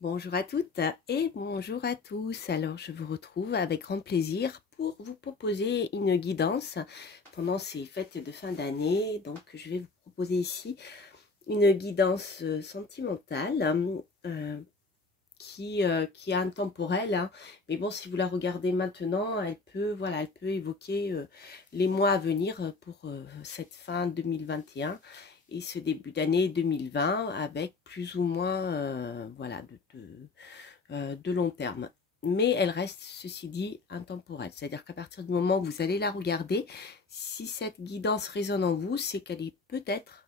Bonjour à toutes et bonjour à tous. Alors, je vous retrouve avec grand plaisir pour vous proposer une guidance pendant ces fêtes de fin d'année. Donc, je vais vous proposer ici une guidance sentimentale qui est intemporelle, hein. Mais bon, si vous la regardez maintenant, elle peut, voilà, elle peut évoquer les mois à venir pour cette fin 2021 et ce début d'année 2020 avec plus ou moins voilà, de long terme. Mais elle reste, ceci dit, intemporelle. C'est-à-dire qu'à partir du moment où vous allez la regarder, si cette guidance résonne en vous, c'est qu'elle est peut-être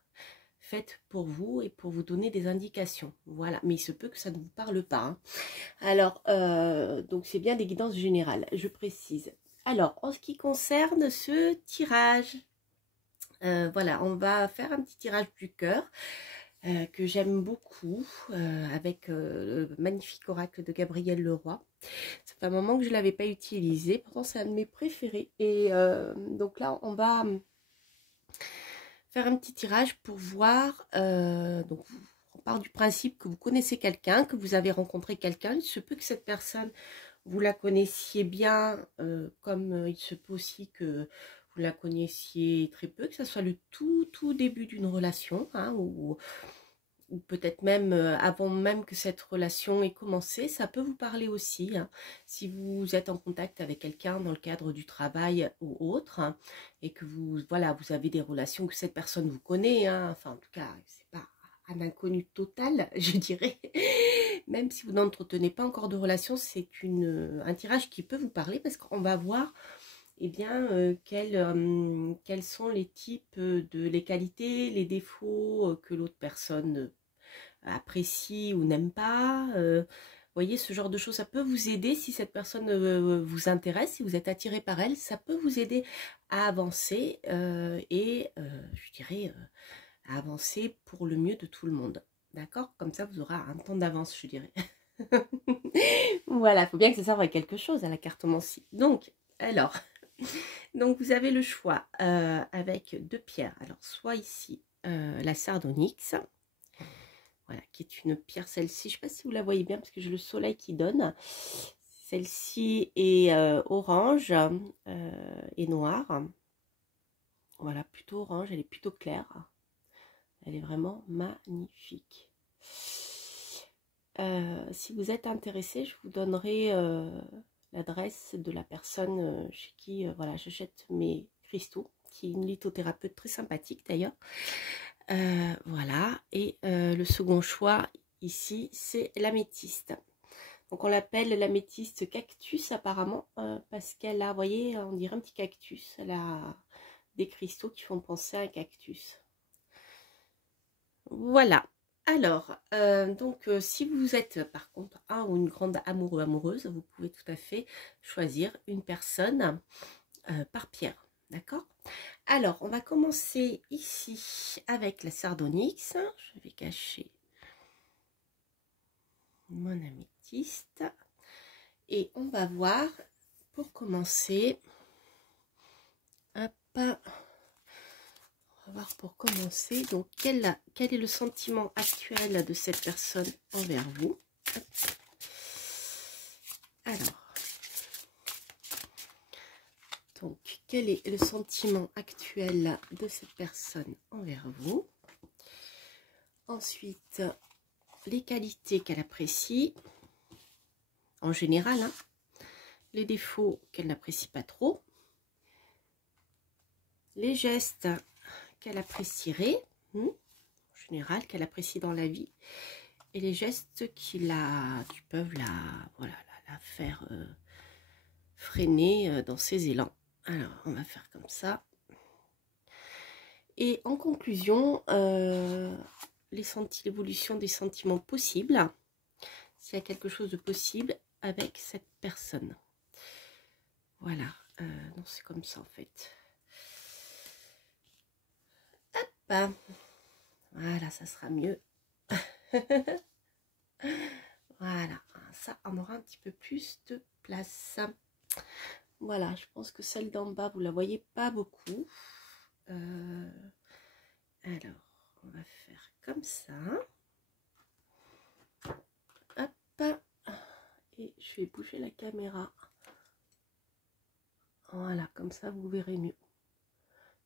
faite pour vous et pour vous donner des indications. Voilà, mais il se peut que ça ne vous parle pas, hein. Alors, donc c'est bien des guidances générales, je précise. Alors, en ce qui concerne ce tirage, voilà, on va faire un petit tirage du cœur que j'aime beaucoup avec le magnifique oracle de Gabriel Leroy. Ça fait un moment que je ne l'avais pas utilisé, pourtant c'est un de mes préférés. Et donc là, on va faire un petit tirage pour voir. Donc, on part du principe que vous connaissez quelqu'un, que vous avez rencontré quelqu'un. Il se peut que cette personne, vous la connaissiez bien, comme il se peut aussi que vous la connaissiez très peu, que ce soit le tout début d'une relation, hein, ou peut-être même avant même que cette relation ait commencé. Ça peut vous parler aussi, hein, si vous êtes en contact avec quelqu'un dans le cadre du travail ou autre, hein, et que vous, voilà, vous avez des relations, que cette personne vous connaît, hein, enfin en tout cas, c'est pas un inconnu total, je dirais. Même si vous n'entretenez pas encore de relation, c'est un tirage qui peut vous parler parce qu'on va voir eh bien, quels sont les types les qualités, les défauts que l'autre personne apprécie ou n'aime pas. Voyez, ce genre de choses, ça peut vous aider si cette personne vous intéresse, si vous êtes attiré par elle, ça peut vous aider à avancer et je dirais à avancer pour le mieux de tout le monde. D'accord? Comme ça, vous aurez un temps d'avance, je dirais. Voilà, il faut bien que ça serve à quelque chose à la cartomancie. Donc, alors, donc vous avez le choix avec deux pierres. Alors, soit ici, la sardonyx, voilà, qui est une pierre, celle-ci, je ne sais pas si vous la voyez bien, parce que j'ai le soleil qui donne. Celle-ci est orange et noire. Voilà, plutôt orange, elle est plutôt claire. Elle est vraiment magnifique. Si vous êtes intéressé, je vous donnerai l'adresse de la personne chez qui voilà, j'achète mes cristaux, qui est une lithothérapeute très sympathique d'ailleurs. Voilà, et le second choix ici, c'est l'améthyste. Donc on l'appelle l'améthyste cactus apparemment, parce qu'elle a, vous voyez, on dirait un petit cactus. Elle a des cristaux qui font penser à un cactus. Voilà. Alors, donc si vous êtes par contre un ou une grande amoureux amoureuse, vous pouvez tout à fait choisir une personne par pierre. D'accord? Alors, on va commencer ici avec la sardonyx. Je vais cacher mon améthyste. Et on va voir, pour commencer, hop, on va voir pour commencer, donc quel est le sentiment actuel de cette personne envers vous. Hop. Alors, donc quel est le sentiment actuel de cette personne envers vous. Ensuite, les qualités qu'elle apprécie, en général, hein, les défauts qu'elle n'apprécie pas trop, les gestes qu'elle apprécierait, en général, qu'elle apprécie dans la vie, et les gestes qui peuvent voilà, la faire freiner dans ses élans. Alors, on va faire comme ça. Et en conclusion, l'évolution des sentiments possibles, s'il y a quelque chose de possible avec cette personne. Voilà, non, c'est comme ça en fait. Hop, voilà, ça sera mieux. Voilà, ça, on aura un petit peu plus de place. Voilà, je pense que celle d'en bas, vous la voyez pas beaucoup. Alors, on va faire comme ça. je vais bouger la caméra. Voilà, comme ça vous verrez mieux.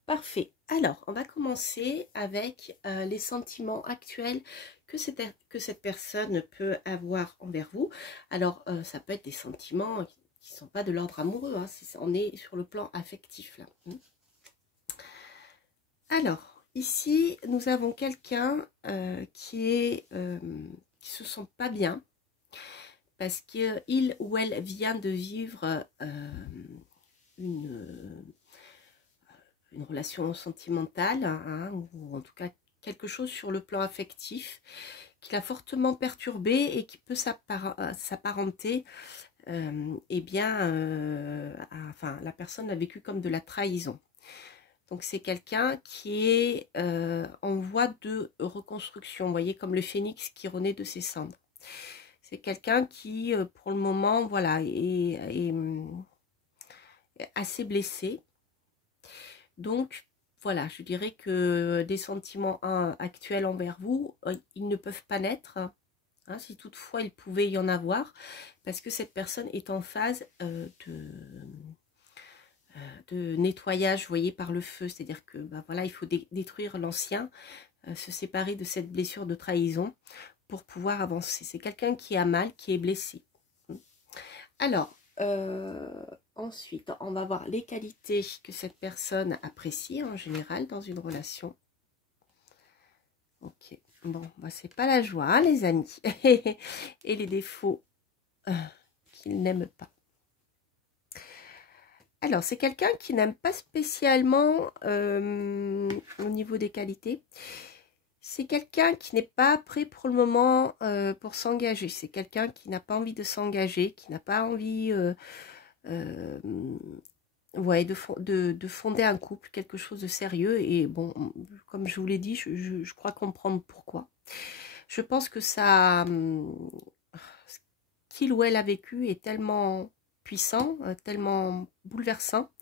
Parfait. Alors, on va commencer avec les sentiments actuels que cette personne peut avoir envers vous. Alors, ça peut être des sentiments qui ne sont pas de l'ordre amoureux, hein, on est sur le plan affectif là. Alors, ici, nous avons quelqu'un qui se sent pas bien parce qu'il ou elle vient de vivre une relation sentimentale, hein, ou en tout cas quelque chose sur le plan affectif qui l'a fortement perturbé et qui peut s'apparenter enfin, la personne l'a vécu comme de la trahison. Donc c'est quelqu'un qui est en voie de reconstruction, vous voyez, comme le phénix qui renaît de ses cendres. C'est quelqu'un qui, pour le moment, voilà, est assez blessé. Donc, voilà, je dirais que des sentiments actuels envers vous, ils ne peuvent pas naître, hein, si toutefois il pouvait y en avoir, parce que cette personne est en phase de nettoyage, vous voyez, par le feu. C'est-à-dire que, bah, voilà, il faut détruire l'ancien, se séparer de cette blessure de trahison pour pouvoir avancer. C'est quelqu'un qui a mal, qui est blessé. Alors, ensuite, on va voir les qualités que cette personne apprécie en général dans une relation. Ok, bon, bah, c'est pas la joie, hein, les amis. Et les défauts qu'il n'aime pas. Alors, c'est quelqu'un qui n'aime pas spécialement au niveau des qualités. C'est quelqu'un qui n'est pas prêt pour le moment pour s'engager. C'est quelqu'un qui n'a pas envie de s'engager, qui n'a pas envie ouais, de fonder un couple, quelque chose de sérieux. Et bon, comme je vous l'ai dit, je crois comprendre pourquoi. Je pense que ça, ce qu'il ou elle a vécu est tellement puissant, tellement bouleversant,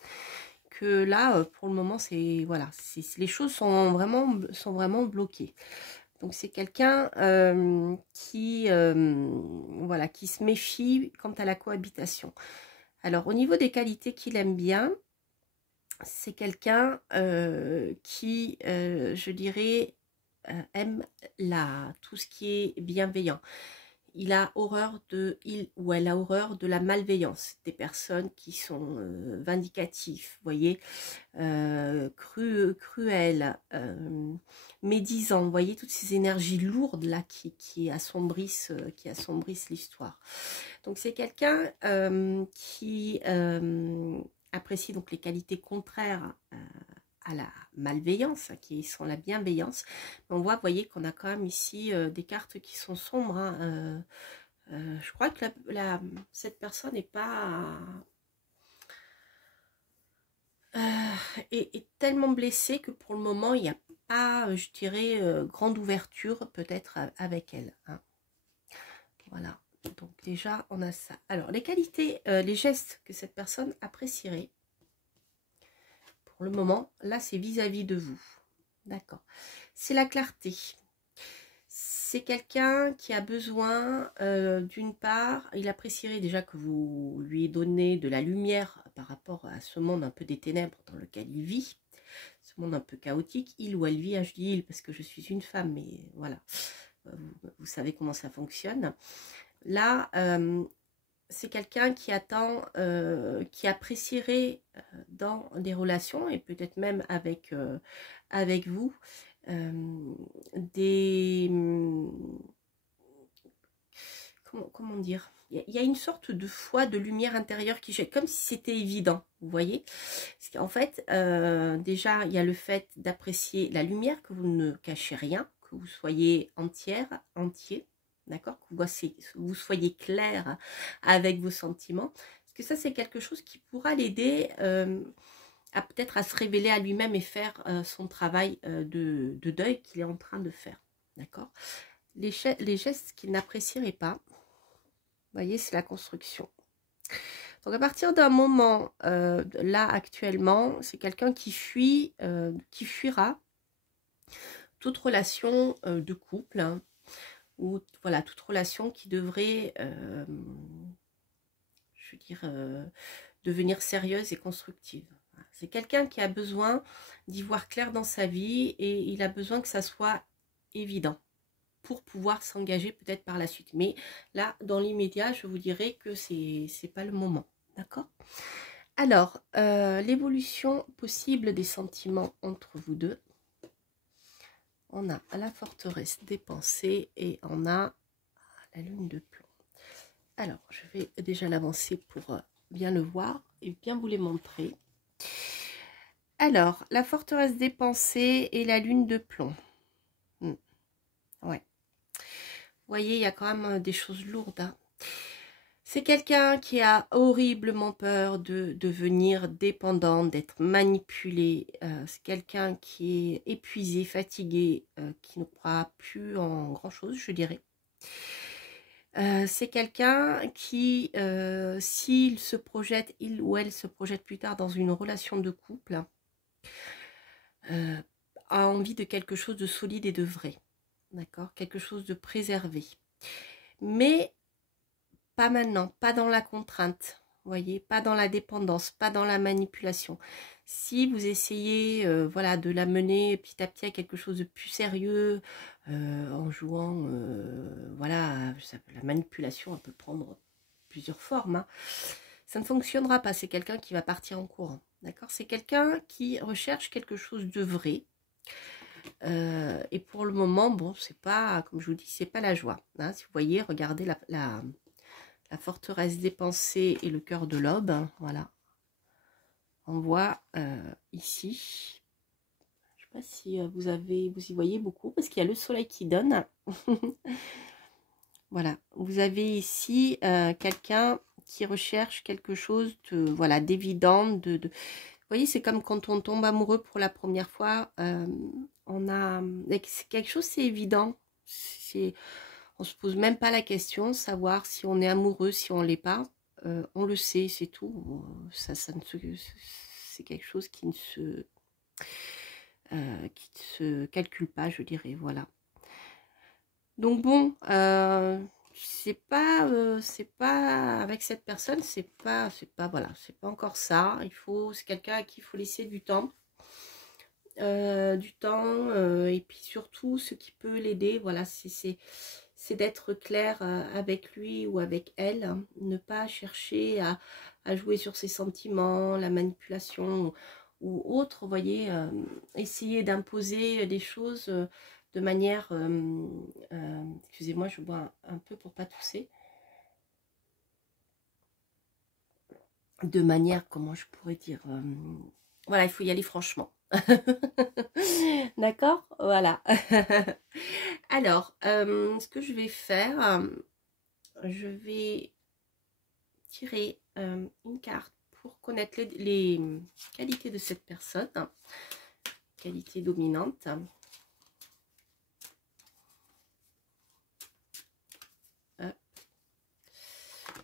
que là, pour le moment, c'est voilà, les choses sont vraiment bloquées. Donc c'est quelqu'un voilà, qui se méfie quant à la cohabitation. Alors au niveau des qualités qu'il aime bien, c'est quelqu'un qui, je dirais, aime tout ce qui est bienveillant. Il ou elle a horreur de la malveillance, des personnes qui sont vindicatives, vous voyez, cruelles, médisants, vous voyez, toutes ces énergies lourdes là qui assombrissent l'histoire. Donc c'est quelqu'un qui apprécie donc les qualités contraires à la malveillance, qui sont la bienveillance. On voit, vous voyez, qu'on a quand même ici des cartes qui sont sombres, hein. Je crois que cette personne n'est pas est tellement blessée que pour le moment il n'y a pas, je dirais, grande ouverture peut-être avec elle, hein. Voilà, donc déjà on a ça. Alors les qualités, les gestes que cette personne apprécierait pour le moment, là c'est vis-à-vis de vous, d'accord, c'est la clarté. C'est quelqu'un qui a besoin, d'une part, il apprécierait déjà que vous lui donniez de la lumière par rapport à ce monde un peu des ténèbres dans lequel il vit, ce monde un peu chaotique. Il ou elle vit, hein, je dis il parce que je suis une femme, mais voilà, vous savez comment ça fonctionne. Là, c'est quelqu'un qui attend, qui apprécierait dans des relations, et peut-être même avec vous, des comment dire, il y a une sorte de foi, de lumière intérieure qui jette, comme si c'était évident, vous voyez. Parce qu'en fait, déjà, il y a le fait d'apprécier la lumière, que vous ne cachez rien, que vous soyez entier, d'accord, que vous soyez clair avec vos sentiments. Parce que ça, c'est quelque chose qui pourra l'aider à peut-être à se révéler à lui-même et faire son travail de deuil qu'il est en train de faire, d'accord. Les gestes qu'il n'apprécierait pas, vous voyez, c'est la construction. Donc à partir d'un moment, là actuellement, c'est quelqu'un qui fuit, qui fuira toute relation de couple, hein, ou voilà, toute relation qui devrait je veux dire, devenir sérieuse et constructive. Voilà. C'est quelqu'un qui a besoin d'y voir clair dans sa vie et il a besoin que ça soit évident pour pouvoir s'engager peut-être par la suite. Mais là, dans l'immédiat, je vous dirais que c'est pas le moment. D'accord? Alors, l'évolution possible des sentiments entre vous deux. On a la forteresse des pensées et on a la lune de plomb. Alors, je vais déjà l'avancer pour bien le voir et bien vous les montrer. Alors, la forteresse des pensées et la lune de plomb. Ouais. Vous voyez, il y a quand même des choses lourdes. Hein. C'est quelqu'un qui a horriblement peur de devenir dépendant, d'être manipulé. C'est quelqu'un qui est épuisé, fatigué, qui ne croit plus en grand-chose, je dirais. C'est quelqu'un qui, s'il se projette, il ou elle se projette plus tard dans une relation de couple, a envie de quelque chose de solide et de vrai. D'accord? Quelque chose de préservé. Mais pas maintenant, pas dans la contrainte, vous voyez, pas dans la dépendance, pas dans la manipulation. Si vous essayez voilà, de l'amener petit à petit à quelque chose de plus sérieux, en jouant, voilà, la manipulation, elle peut prendre plusieurs formes, hein. Ça ne fonctionnera pas, c'est quelqu'un qui va partir en courant, d'accord? C'est quelqu'un qui recherche quelque chose de vrai. Et pour le moment, bon, c'est pas, comme je vous dis, c'est pas la joie. Hein. Si vous voyez, regardez la forteresse des pensées et le cœur de l'aube, hein, voilà. On voit ici, je ne sais pas si vous y voyez beaucoup, parce qu'il y a le soleil qui donne. Voilà, vous avez ici quelqu'un qui recherche quelque chose de, voilà, d'évident, vous voyez, c'est comme quand on tombe amoureux pour la première fois, c'est quelque chose, c'est évident, on se pose même pas la question, savoir si on est amoureux, si on l'est pas, on le sait, c'est tout. Ça ne c'est quelque chose qui ne se calcule pas, je dirais, voilà. Donc bon, c'est pas avec cette personne, voilà, c'est pas encore ça. C'est quelqu'un à qui il faut laisser du temps. Et puis surtout ce qui peut l'aider, voilà, c'est d'être clair avec lui ou avec elle, hein, ne pas chercher à jouer sur ses sentiments, la manipulation ou autre, vous voyez, essayer d'imposer des choses de manière, excusez-moi, je bois un peu pour pas tousser, de manière, comment je pourrais dire, voilà, il faut y aller franchement. D'accord, voilà. Alors, ce que je vais faire, je vais tirer une carte pour connaître les qualités de cette personne, qualité dominante.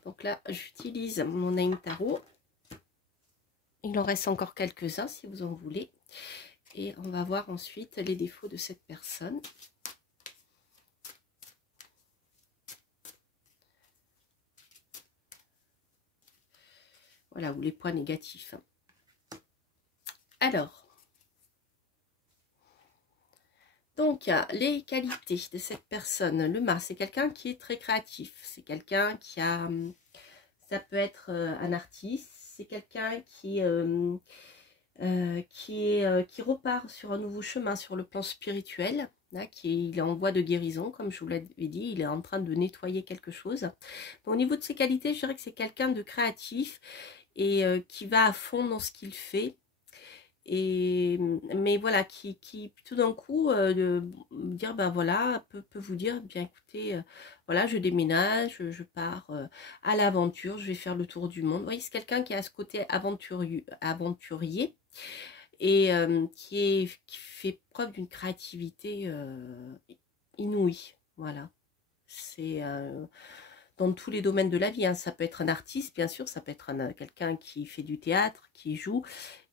Donc là, j'utilise mon Name Tarot. Il en reste encore quelques-uns si vous en voulez. Et on va voir ensuite les défauts de cette personne. Voilà, ou les points négatifs. Alors, donc les qualités de cette personne. Le Mars, c'est quelqu'un qui est très créatif. C'est quelqu'un qui a... Ça peut être un artiste. C'est quelqu'un qui repart sur un nouveau chemin sur le plan spirituel. Là, il est en voie de guérison, comme je vous l'avais dit. Il est en train de nettoyer quelque chose. Donc, au niveau de ses qualités, je dirais que c'est quelqu'un de créatif et qui va à fond dans ce qu'il fait. Mais voilà, qui tout d'un coup dire ben voilà, peut vous dire bien écoutez, voilà, je déménage, je pars à l'aventure, je vais faire le tour du monde. Vous voyez, c'est quelqu'un qui a ce côté aventurier et qui fait preuve d'une créativité inouïe. Voilà, c'est dans tous les domaines de la vie, hein. Ça peut être un artiste, bien sûr, ça peut être quelqu'un qui fait du théâtre, qui joue,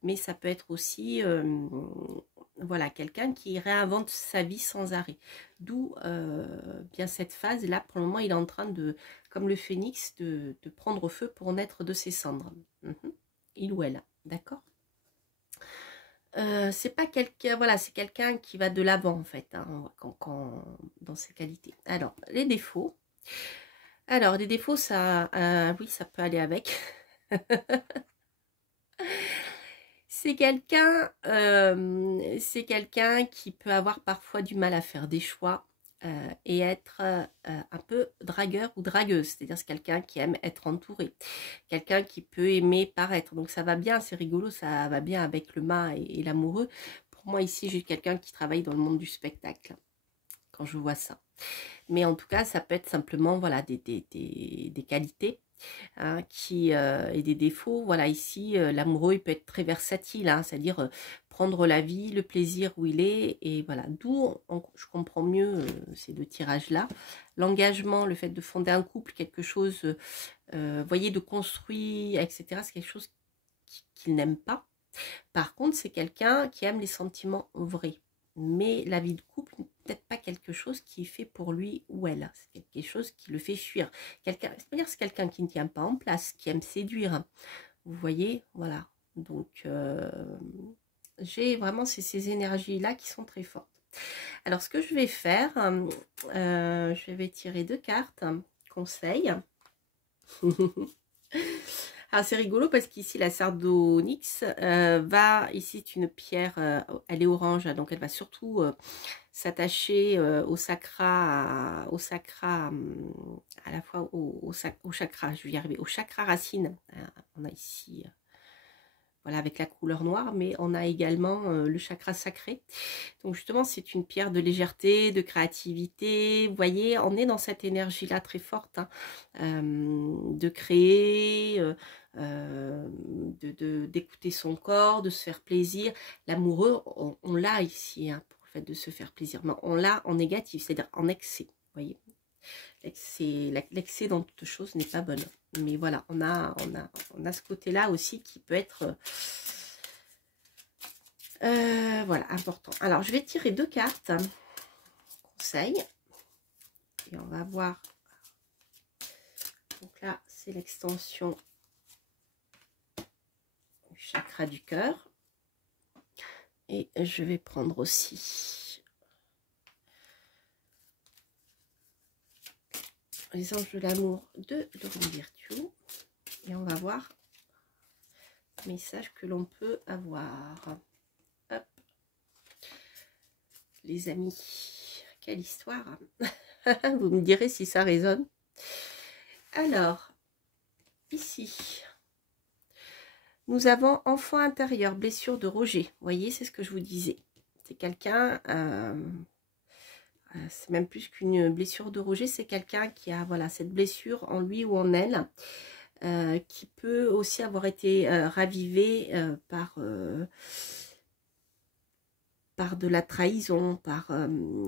mais ça peut être aussi Voilà, quelqu'un qui réinvente sa vie sans arrêt. D'où bien cette phase. Là, pour le moment, il est en train de, comme le phénix, de prendre feu pour naître de ses cendres. Il ou elle, d'accord. C'est pas quelqu'un, voilà, c'est quelqu'un qui va de l'avant en fait, hein, dans ses qualités. Alors, les défauts. Alors, les défauts, ça, oui, ça peut aller avec. C'est quelqu'un qui peut avoir parfois du mal à faire des choix et être un peu dragueur ou dragueuse. C'est-à-dire c'est quelqu'un qui aime être entouré, quelqu'un qui peut aimer paraître. Donc ça va bien, c'est rigolo, ça va bien avec le mât et l'amoureux. Pour moi ici, j'ai quelqu'un qui travaille dans le monde du spectacle quand je vois ça. Mais en tout cas, ça peut être simplement voilà, des qualités hein, et des défauts. Voilà, ici, l'amoureux, il peut être très versatile, hein, c'est-à-dire prendre la vie, le plaisir où il est, et voilà, d'où je comprends mieux ces deux tirages-là. L'engagement, le fait de fonder un couple, quelque chose, voyez, de construit, etc., c'est quelque chose qu'il n'aime pas. Par contre, c'est quelqu'un qui aime les sentiments vrais. Mais la vie de couple n'est peut-être pas quelque chose qui est fait pour lui ou elle. C'est quelque chose qui le fait fuir. C'est-à-dire c'est quelqu'un qui ne tient pas en place, qui aime séduire. Vous voyez, voilà. Donc, j'ai vraiment ces énergies-là qui sont très fortes. Alors, ce que je vais faire, je vais tirer 2 cartes. Conseil. Alors c'est rigolo parce qu'ici la sardonyx ici c'est une pierre, elle est orange, donc elle va surtout s'attacher à la fois au chakra, je vais y arriver, au chakra racine. On a ici, voilà, avec la couleur noire, mais on a également le chakra sacré. Donc justement, c'est une pierre de légèreté, de créativité. Vous voyez, on est dans cette énergie-là très forte, hein, de créer, d'écouter son corps, de se faire plaisir. L'amoureux, on l'a ici, hein, pour le fait de se faire plaisir, mais on l'a en négatif, c'est-à-dire en excès. Vous voyez, l'excès dans toute chose n'est pas bonne. Mais voilà, on a ce côté-là aussi qui peut être voilà, important. Alors, je vais tirer 2 cartes. Conseil. Et on va voir. Donc là, c'est l'extension du chakra du cœur. Et je vais prendre aussi les anges de l'amour de Laurent Virtue. Et on va voir le message que l'on peut avoir. Hop. Les amis, quelle histoire. Vous me direz si ça résonne. Alors, ici, nous avons enfant intérieur, blessure de rejet. Vous voyez, c'est ce que je vous disais. C'est quelqu'un, c'est même plus qu'une blessure de rejet, c'est quelqu'un qui a voilà, cette blessure en lui ou en elle, qui peut aussi avoir été ravivée par de la trahison,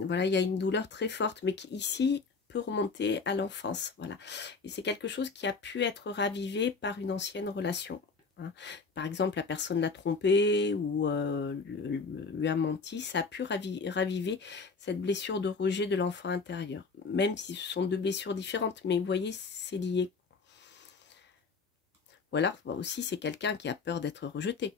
voilà, il y a une douleur très forte, mais qui ici peut remonter à l'enfance. Voilà. Et c'est quelque chose qui a pu être ravivé par une ancienne relation. Hein. Par exemple, la personne l'a trompé ou lui a menti, ça a pu raviver cette blessure de rejet de l'enfant intérieur. Même si ce sont 2 blessures différentes, mais vous voyez, c'est lié. Ou alors, aussi, c'est quelqu'un qui a peur d'être rejeté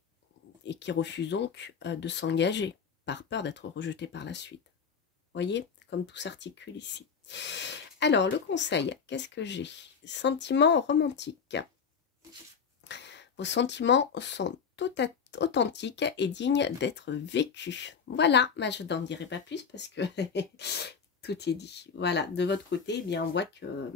et qui refuse donc de s'engager par peur d'être rejeté par la suite. Vous voyez, comme tout s'articule ici. Alors, le conseil, qu'est-ce que j'ai? Sentiments romantiques. Vos sentiments sont authentiques et dignes d'être vécus. Voilà, je n'en dirai pas plus parce que tout est dit. Voilà, de votre côté, eh bien, on voit que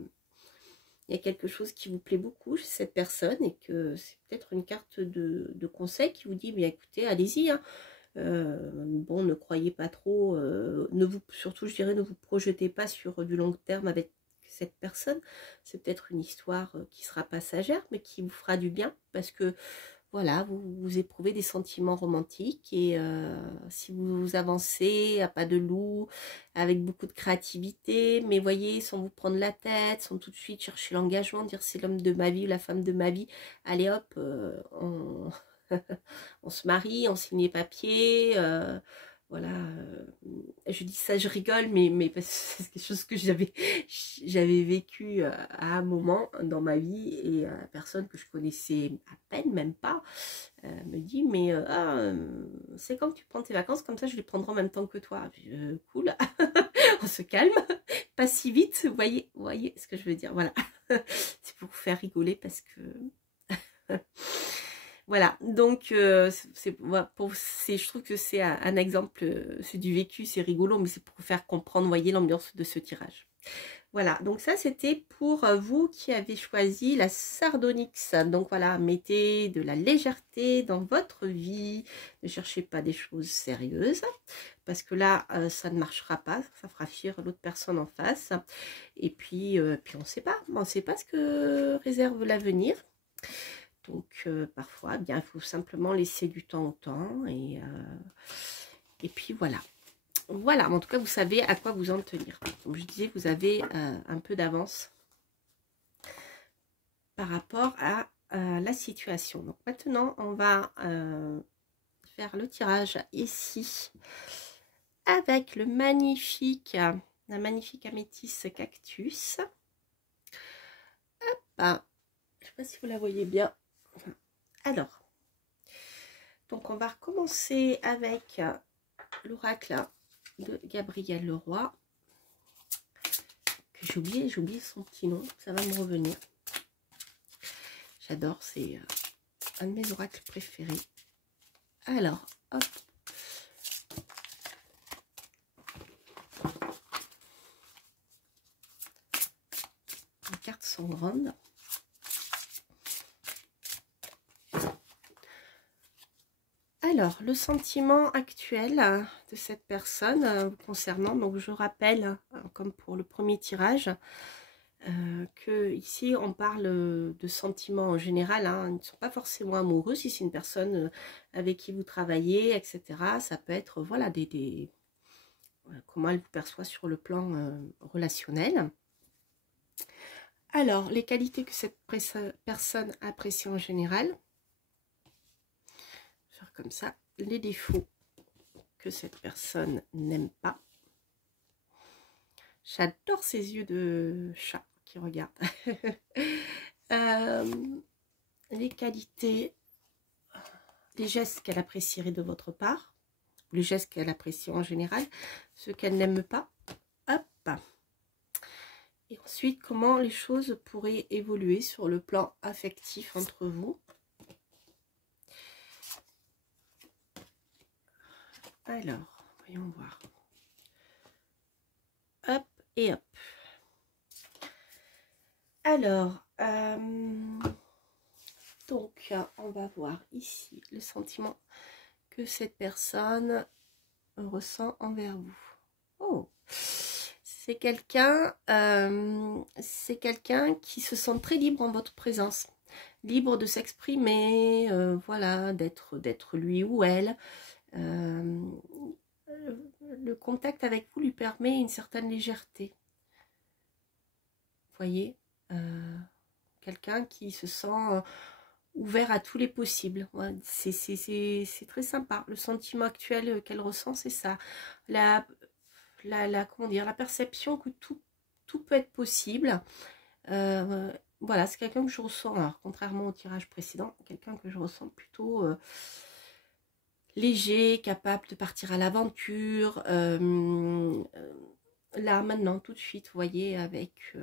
il y a quelque chose qui vous plaît beaucoup chez cette personne et que c'est peut-être une carte de conseil qui vous dit, bien écoutez, allez-y, hein. Bon, ne croyez pas trop, surtout je dirais, ne vous projetez pas sur du long terme avec cette personne. C'est peut-être une histoire qui sera passagère, mais qui vous fera du bien, parce que voilà, vous éprouvez des sentiments romantiques, et si vous avancez à pas de loup, avec beaucoup de créativité, mais voyez, sans vous prendre la tête, sans tout de suite chercher l'engagement, dire c'est l'homme de ma vie ou la femme de ma vie, allez hop, On se marie, on signe les papiers, voilà. Je dis ça, je rigole, mais parce que c'est quelque chose que j'avais vécu à un moment dans ma vie, et la personne que je connaissais à peine, même pas, me dit, mais c'est quand tu prends tes vacances, comme ça je les prendrai en même temps que toi. Cool, on se calme, pas si vite, vous voyez ce que je veux dire, voilà. C'est pour vous faire rigoler parce que... Voilà, donc je trouve que c'est un exemple, c'est du vécu, c'est rigolo, mais c'est pour vous faire comprendre, voyez, l'ambiance de ce tirage. Voilà, donc ça c'était pour vous qui avez choisi la Sardonyx. Donc voilà, mettez de la légèreté dans votre vie, ne cherchez pas des choses sérieuses, parce que là ça ne marchera pas, ça fera fuir l'autre personne en face. Et puis on ne sait pas ce que réserve l'avenir. Donc parfois, bien, il faut simplement laisser du temps au temps, et puis voilà. Voilà, en tout cas, vous savez à quoi vous en tenir. Comme je disais, vous avez un peu d'avance par rapport à la situation. Donc maintenant, on va faire le tirage ici avec la magnifique améthyste cactus. Hop, je ne sais pas si vous la voyez bien. Alors, donc on va recommencer avec l'oracle de Gabriel Leroy, que j'ai oublié son petit nom, ça va me revenir. J'adore, c'est un de mes oracles préférés. Alors, hop. Les cartes sont grandes. Alors, le sentiment actuel de cette personne concernant, donc je rappelle, comme pour le premier tirage, que ici on parle de sentiments en général, hein, ils ne sont pas forcément amoureux. Si c'est une personne avec qui vous travaillez, etc., ça peut être, voilà, comment elle vous perçoit sur le plan relationnel. Alors, les qualités que cette personne apprécie en général, faire comme ça, les défauts que cette personne n'aime pas. J'adore ces yeux de chat qui regardent. Les qualités, les gestes qu'elle apprécierait de votre part, les gestes qu'elle apprécie en général, ceux qu'elle n'aime pas. Hop. Et ensuite, comment les choses pourraient évoluer sur le plan affectif entre vous. Alors, voyons voir. Hop et hop. Alors, donc, on va voir ici le sentiment que cette personne ressent envers vous. Oh, c'est quelqu'un qui se sent très libre en votre présence, libre de s'exprimer, voilà, d'être lui ou elle. Le contact avec vous lui permet une certaine légèreté. Vous voyez, quelqu'un qui se sent ouvert à tous les possibles. Ouais, c'est très sympa. Le sentiment actuel qu'elle ressent, c'est ça. Comment dire, la perception que tout peut être possible. Voilà, c'est quelqu'un que je ressens, alors, contrairement au tirage précédent, quelqu'un que je ressens plutôt léger, capable de partir à l'aventure. Là, maintenant, tout de suite, vous voyez, avec...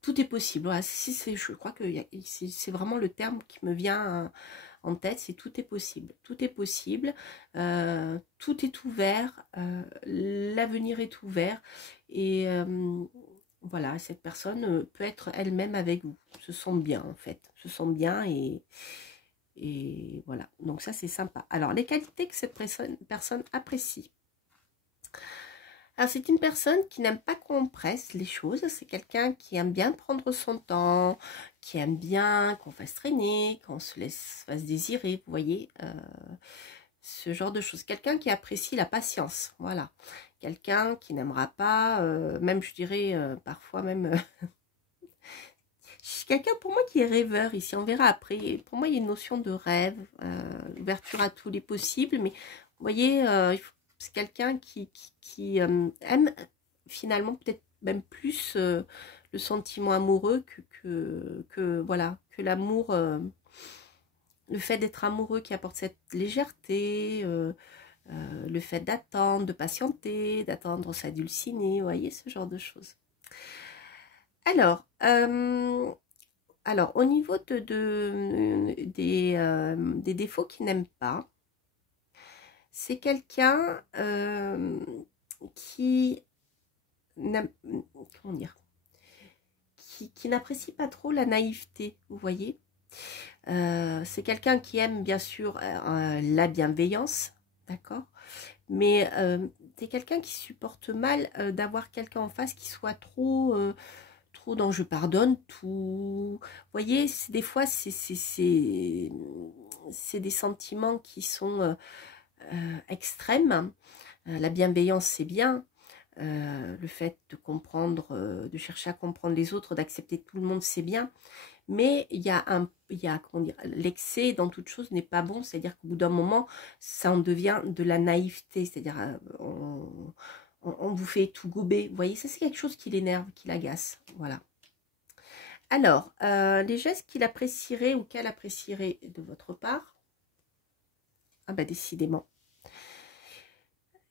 tout est possible. Voilà, je crois que c'est vraiment le terme qui me vient en tête, c'est tout est possible. Tout est possible, tout est ouvert, l'avenir est ouvert, et voilà, cette personne peut être elle-même avec vous, se sent bien en fait, se sent bien, et voilà, donc ça c'est sympa. Alors les qualités que cette personne apprécie. Alors c'est une personne qui n'aime pas qu'on presse les choses, c'est quelqu'un qui aime bien prendre son temps, qui aime bien qu'on fasse traîner, qu'on se fasse désirer, vous voyez, ce genre de choses. Quelqu'un qui apprécie la patience, voilà. Quelqu'un qui n'aimera pas, même je dirais parfois même... C'est quelqu'un pour moi qui est rêveur ici, on verra après. Pour moi, il y a une notion de rêve, ouverture à tous les possibles, mais vous voyez, c'est quelqu'un qui aime finalement peut-être même plus le sentiment amoureux voilà, que l'amour, le fait d'être amoureux qui apporte cette légèreté, le fait d'attendre, de patienter, d'attendre s'adulciner, vous voyez, ce genre de choses. Alors, au niveau des défauts qu'il n'aime pas, c'est quelqu'un qui n'aime, comment dire, qui n'apprécie pas trop la naïveté, vous voyez. C'est quelqu'un qui aime bien sûr la bienveillance, d'accord, mais c'est quelqu'un qui supporte mal d'avoir quelqu'un en face qui soit trop dans je pardonne tout. Vous voyez, des fois, c'est des sentiments qui sont extrêmes. La bienveillance, c'est bien. Le fait de comprendre, de chercher à comprendre les autres, d'accepter tout le monde, c'est bien. Mais il y a comment dire, l'excès dans toute chose n'est pas bon. C'est-à-dire qu'au bout d'un moment, ça en devient de la naïveté. C'est-à-dire, on vous fait tout gober. Vous voyez, ça c'est quelque chose qui l'énerve, qui l'agace. Voilà. Alors, les gestes qu'il apprécierait ou qu'elle apprécierait de votre part, ah bah décidément.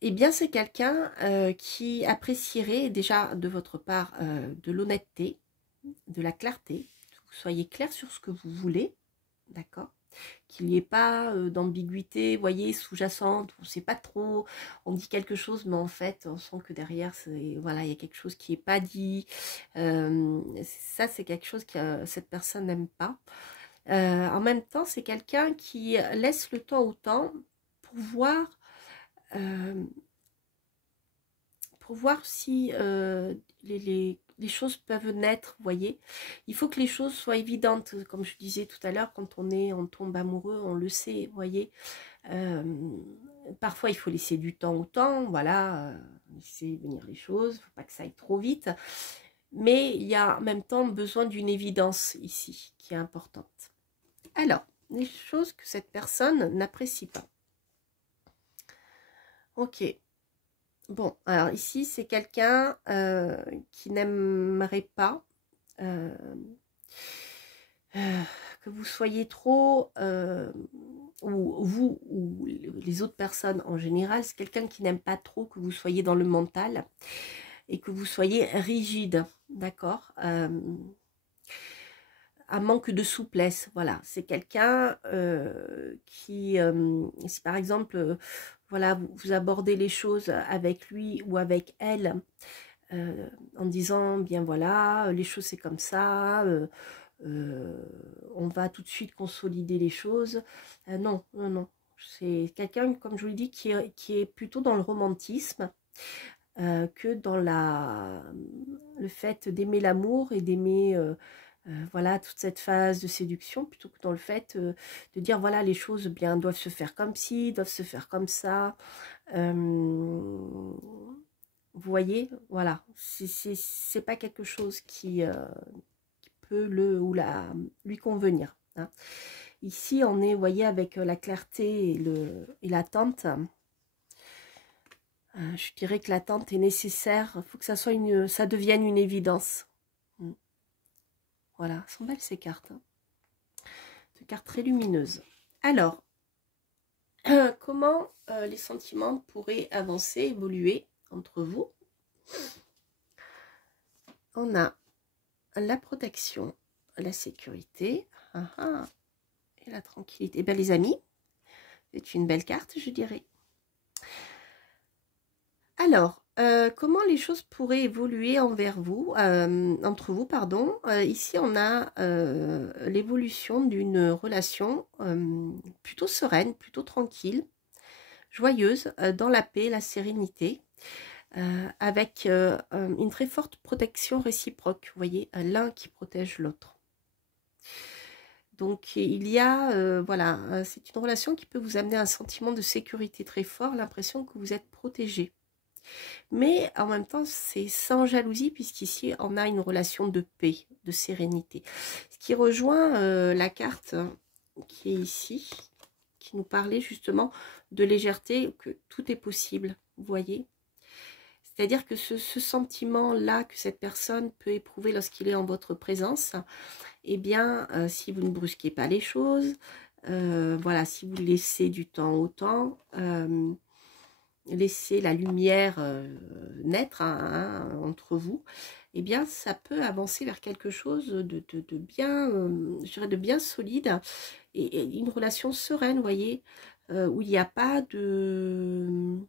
Eh bien, c'est quelqu'un qui apprécierait déjà de votre part de l'honnêteté, de la clarté, que vous soyez clair sur ce que vous voulez, d'accord, qu'il n'y ait pas d'ambiguïté, vous voyez, sous-jacente, on ne sait pas trop, on dit quelque chose, mais en fait, on sent que derrière, voilà, il y a quelque chose qui n'est pas dit. Ça, c'est quelque chose que cette personne n'aime pas. En même temps, c'est quelqu'un qui laisse le temps au temps euh, pour voir si les choses peuvent naître, vous voyez. Il faut que les choses soient évidentes, comme je disais tout à l'heure, quand on tombe amoureux, on le sait, vous voyez. Parfois, il faut laisser du temps au temps, voilà, laisser venir les choses, il ne faut pas que ça aille trop vite. Mais il y a en même temps besoin d'une évidence ici, qui est importante. Alors, les choses que cette personne n'apprécie pas. Ok. Bon, alors ici, c'est quelqu'un qui n'aimerait pas euh, que vous soyez trop, ou vous, ou les autres personnes en général, c'est quelqu'un qui n'aime pas trop que vous soyez dans le mental et que vous soyez rigide, d'accord, un manque de souplesse, voilà, c'est quelqu'un qui, si par exemple, voilà, vous abordez les choses avec lui ou avec elle, en disant, bien voilà, les choses c'est comme ça, on va tout de suite consolider les choses, non, non, non, c'est quelqu'un, comme je vous l'ai dit, qui est plutôt dans le romantisme, que dans le fait d'aimer l'amour et d'aimer voilà, toute cette phase de séduction, plutôt que dans le fait de dire voilà, les choses bien doivent se faire comme ci, doivent se faire comme ça. Vous voyez, voilà, c'est pas quelque chose qui peut lui convenir, hein. Ici, on est, vous voyez, avec la clarté et l'attente. Je dirais que l'attente est nécessaire. Il faut que ça devienne une évidence. Voilà, sont belles ces cartes, hein. Des cartes très lumineuses. Alors, comment les sentiments pourraient avancer, évoluer entre vous? On a la protection, la sécurité, et la tranquillité. Eh bien, les amis, c'est une belle carte, je dirais. Alors, comment les choses pourraient évoluer entre vous, pardon. Ici, on a l'évolution d'une relation plutôt sereine, plutôt tranquille, joyeuse, dans la paix, la sérénité, avec une très forte protection réciproque. Vous voyez, l'un qui protège l'autre. Donc, il y a, voilà, c'est une relation qui peut vous amener un sentiment de sécurité très fort, l'impression que vous êtes protégé. Mais en même temps, c'est sans jalousie, puisqu'ici, on a une relation de paix, de sérénité. Ce qui rejoint la carte qui est ici, qui nous parlait justement de légèreté, que tout est possible, vous voyez. C'est-à-dire que ce sentiment-là que cette personne peut éprouver lorsqu'il est en votre présence, eh bien, si vous ne brusquez pas les choses, voilà, si vous laissez du temps au temps, laissez la lumière naître entre vous, eh bien, ça peut avancer vers quelque chose de bien, je dirais de bien solide et une relation sereine, vous voyez, où il n'y a pas de...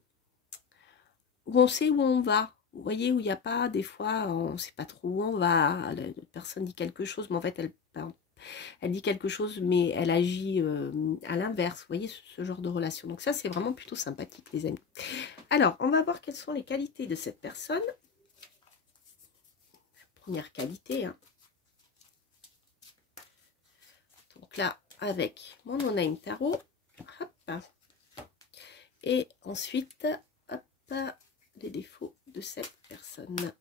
où on sait où on va. Vous voyez, où il n'y a pas, des fois, on ne sait pas trop où on va, la personne dit quelque chose, mais en fait, elle dit quelque chose, mais elle agit à l'inverse. Vous voyez, ce genre de relation. Donc ça, c'est vraiment plutôt sympathique, les amis. Alors, on va voir quelles sont les qualités de cette personne. Première qualité. Hein. Donc là, avec mon No Name Tarot. Hop. Et ensuite, hop, les défauts de cette personne.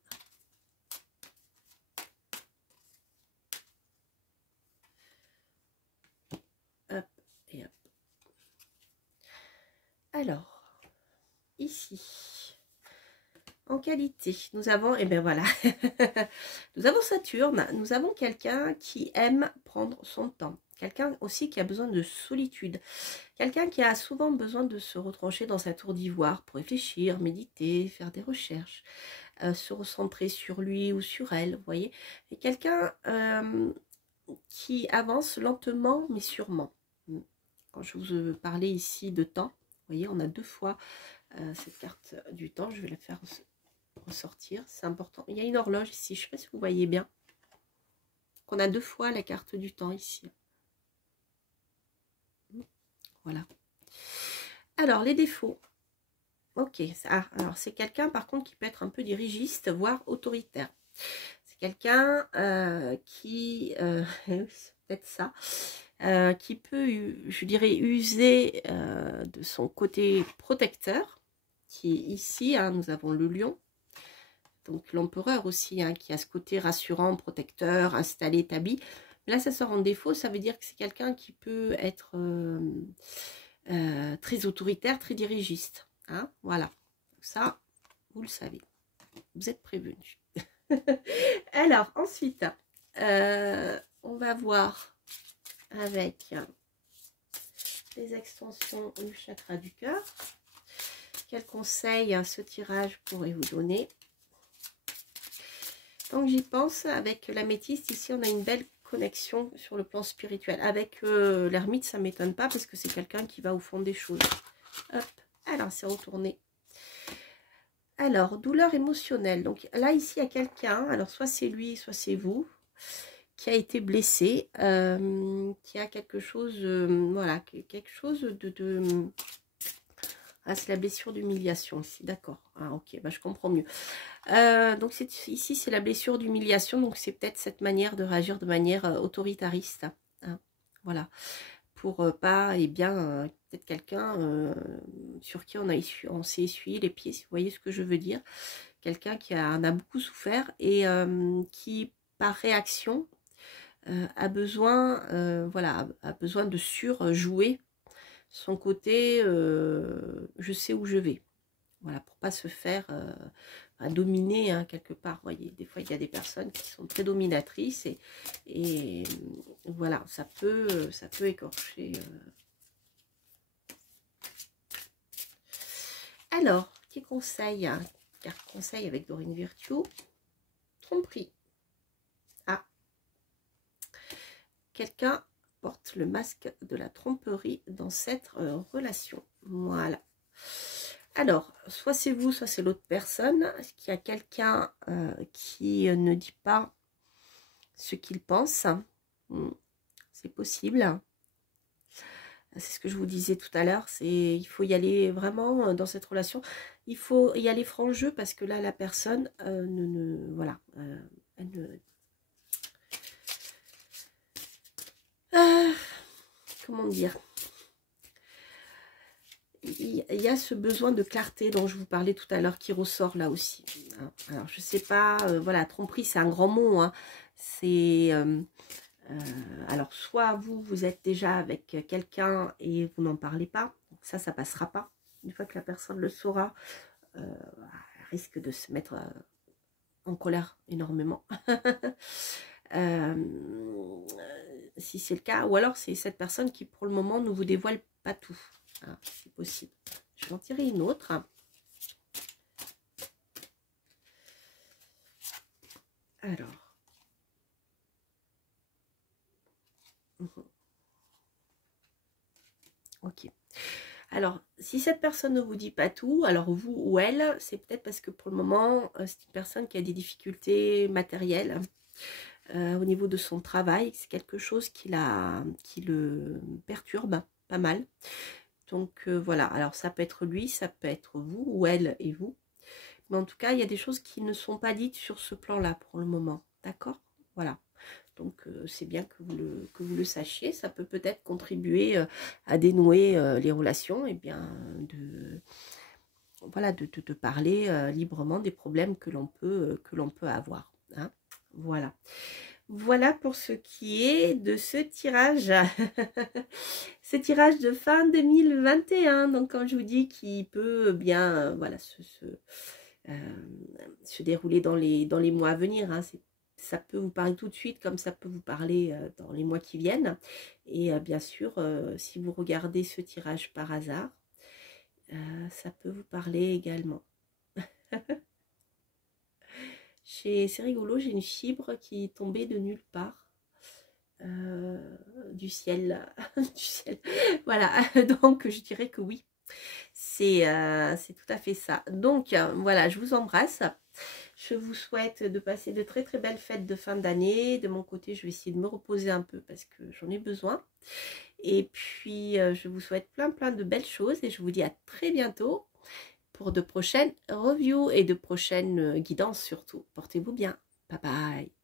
Hop et hop. Alors, ici, en qualité, nous avons, et bien voilà, nous avons Saturne, nous avons quelqu'un qui aime prendre son temps. Quelqu'un aussi qui a besoin de solitude. Quelqu'un qui a souvent besoin de se retrancher dans sa tour d'ivoire pour réfléchir, méditer, faire des recherches, se recentrer sur lui ou sur elle, vous voyez. Et quelqu'un qui avance lentement mais sûrement. Quand je vous parlais ici de temps, vous voyez, on a deux fois cette carte du temps. Je vais la faire ressortir, c'est important. Il y a une horloge ici, je ne sais pas si vous voyez bien. On a deux fois la carte du temps ici. Voilà. Alors, les défauts. Ok, alors c'est quelqu'un par contre qui peut être un peu dirigiste, voire autoritaire. C'est quelqu'un qui, c'est peut-être ça, qui peut, je dirais, user de son côté protecteur, qui est ici, hein, nous avons le lion. Donc l'empereur aussi, hein, qui a ce côté rassurant, protecteur, installé, établi. Mais là, ça sort en défaut, ça veut dire que c'est quelqu'un qui peut être très autoritaire, très dirigiste. Hein, voilà. Donc ça, vous le savez. Vous êtes prévenus. Alors, ensuite, on va voir avec les extensions du chakra du cœur. Quel conseil ce tirage pourrait vous donner? Tant que j'y pense, avec l'améthyste, ici, on a une belle connexion sur le plan spirituel. Avec l'ermite, ça ne m'étonne pas parce que c'est quelqu'un qui va au fond des choses. Hop, alors c'est retourné. Alors, douleur émotionnelle. Donc là, ici, il y a quelqu'un, alors soit c'est lui, soit c'est vous, qui a été blessé, qui a quelque chose, voilà, quelque chose de ah, c'est la blessure d'humiliation ici, d'accord. Ah, ok, bah, je comprends mieux. Donc ici, c'est la blessure d'humiliation, donc c'est peut-être cette manière de réagir de manière autoritariste. Hein, voilà. Pour pas, et bien, peut-être quelqu'un sur qui on s'est essuyé les pieds, si vous voyez ce que je veux dire. Quelqu'un qui en a beaucoup souffert et qui, par réaction, a besoin, voilà, a besoin de surjouer son côté je sais où je vais, voilà, pour pas se faire dominer, hein, quelque part. Vous voyez, des fois il y a des personnes qui sont très dominatrices et voilà, ça peut écorcher. Alors, petit conseil, hein, carte conseil avec Dorine Virtue, tromperie. Ah, quelqu'un porte le masque de la tromperie dans cette relation. Voilà. Alors, soit c'est vous, soit c'est l'autre personne. Est-ce qu'il y a quelqu'un qui ne dit pas ce qu'il pense? C'est possible. C'est ce que je vous disais tout à l'heure. Il faut y aller vraiment dans cette relation. Il faut y aller franc jeu parce que là, la personne voilà, elle ne... comment dire, il y a ce besoin de clarté dont je vous parlais tout à l'heure qui ressort là aussi. Hein. Alors, je sais pas, voilà, tromperie, c'est un grand mot. Hein. C'est... alors, soit vous êtes déjà avec quelqu'un et vous n'en parlez pas. Donc ça passera pas. Une fois que la personne le saura, elle risque de se mettre en colère énormément. Si c'est le cas, ou alors c'est cette personne qui pour le moment ne vous dévoile pas tout. Ah, c'est possible. Je vais en tirer une autre. Alors. Ok. Alors, si cette personne ne vous dit pas tout, alors vous ou elle, c'est peut-être parce que pour le moment, c'est une personne qui a des difficultés matérielles. Au niveau de son travail, c'est quelque chose qui le perturbe pas mal. Donc voilà, alors ça peut être lui, ça peut être vous, ou elle et vous. Mais en tout cas, il y a des choses qui ne sont pas dites sur ce plan-là pour le moment. D'accord? Voilà. Donc c'est bien que vous le sachiez. Ça peut peut-être contribuer à dénouer les relations et bien voilà, de parler librement des problèmes que l'on peut avoir. Hein. Voilà. Voilà pour ce qui est de ce tirage. Ce tirage de fin 2021. Donc, comme je vous dis, qui peut bien voilà, se dérouler dans les mois à venir. Hein. Ça peut vous parler tout de suite, comme ça peut vous parler dans les mois qui viennent. Et bien sûr, si vous regardez ce tirage par hasard, ça peut vous parler également. C'est rigolo, j'ai une fibre qui est tombée de nulle part. Du ciel, du ciel. Voilà, donc je dirais que oui, c'est tout à fait ça. Donc voilà, je vous embrasse. Je vous souhaite de passer de très très belles fêtes de fin d'année. De mon côté, je vais essayer de me reposer un peu parce que j'en ai besoin. Et puis, je vous souhaite plein de belles choses et je vous dis à très bientôt pour de prochaines reviews et de prochaines guidances surtout. Portez-vous bien. Bye bye.